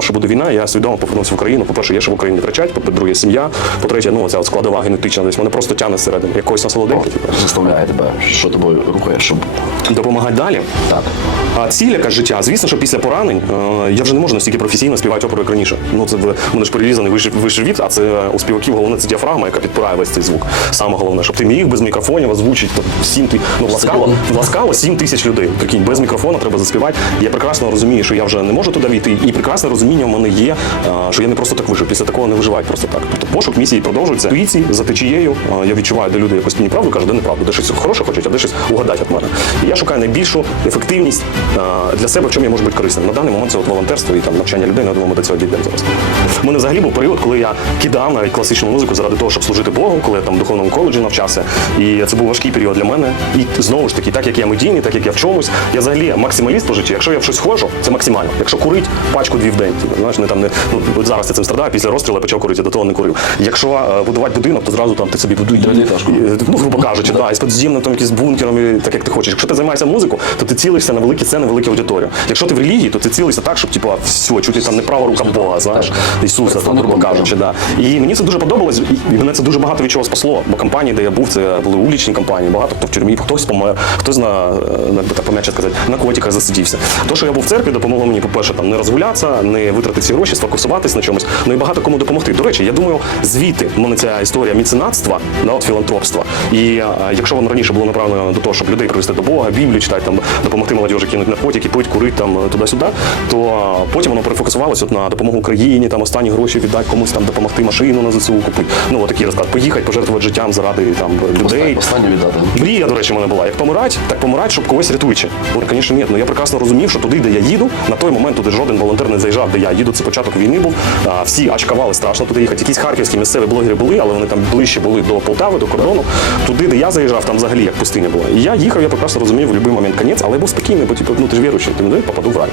що буде війна, я свідомо повернувся в Україну. По-перше, є що в Україні втрачать, по-друге, сім'я. По-третє, ну ця складова генетична десь мене просто тягне зсередини якоїсь насолодинки. Типу. Заставляє тебе, що тобою рухає, щоб Допомагати далі. так. А ціль яка життя, звісно, що після поранень е, я вже не можу настільки професійно співати оперу, як раніше. Ну це мене ж перерізаний вищий, від, а це у співаків головне це діафрагма, яка підпирає весь цей звук. Саме головне, щоб ти міг без мікрофонів озвучити сім ти ну ласкаво, ласкаво сім тисяч людей. Прикинь, без мікрофона треба заспівати. Я прекрасно розумію, що я вже не можу туди війти, і прекрасне розуміння в мене є, е, що я не просто так вижив. Після такого не виживають просто так. Тобто пошук місії продовжується. Інтуїції за течією. е, Я відчуваю, де люди якось мені правду кажуть, де неправду, де щось хороше хочуть, а де щось угадати від мене. І я шукаю найбільшу ефективність е, для себе, в чому я можу бути корисним. На даний момент це от волонтерство і там навчання людей. Я думаю, до цього дійдемо зараз. У мене взагалі був період, коли я кидав навіть класичну музику заради того, щоб служити Богу, коли я там в духовному коледжі навчався. І це був важкий період для мене. І знову ж таки, так як я медійний, так як я в чомусь, я взагалі максималіст по житті. Якщо я в щось ходжу, це максимально. Якщо курить пачку дві в день, знаєш, не там не ну зараз я цим страдаю. Після розстрілу я почав курити, я до того не курив. Якщо е, будувати будинок, то зразу там ти собі будуй і, ну, грубо кажучи, да, і з підземним там якісь бункером, і так як ти хочеш. Якщо ти займаєшся музикою, то ти цілишся на великі сцени, велику аудиторію. Якщо ти в релігії, то ти цілишся так, щоб типу, все, чути там не права рука Бога, знаєш, Ісуса, там, грубо кажучи, да. І мені це дуже подобалось, і мене це дуже багато від чого спасло. Бо компанії, де я був, це були улічні компанії, багато хто в тюрмі, хтось помер, хтось на, е, як би так пом'яче сказати, на котиках засидівся. То, що я був в церкві, допомогло мені, по-перше, там не розгулятися, не витратити ці гроші, сфокусуватись на чомусь. Ну і багато кому допомогти. До речі, я думаю, звідти в мене ця історія міценатства, да, от філантропства. І е, якщо воно раніше було направлено до того, щоб людей привести до Бога, Біблію читати, там допомогти молодіжі кинути наркотики, пить, курити там туди-сюди, то е, потім воно перефокусувалося от на допомогу Україні, там останні гроші віддати комусь там допомогти машину на ЗСУ купити. Ну от такий розклад. Поїхати, пожертвувати життям заради там людей. Останню віддати. Мрія, до речі, в мене була. Як помирать, так помирать, щоб когось рятуючи. Ну, звісно, ні. Ну я прекрасно розумів, що туди, де я їду, на той момент туди жоден волонтер не заїжджав, де я їду. Це початок війни був. Всі ачкавали страшно туди їхати. Якісь харківські місцеві блогери були, але вони там ближче були до Полтави, до кордону. Туди, де я заїжджав, там взагалі як пустиня була. І я їхав, я прекрасно розумів в будь-який момент конець, але я був спокійний, бо типу, ну ти ж віруючий, ти не попаду в рай.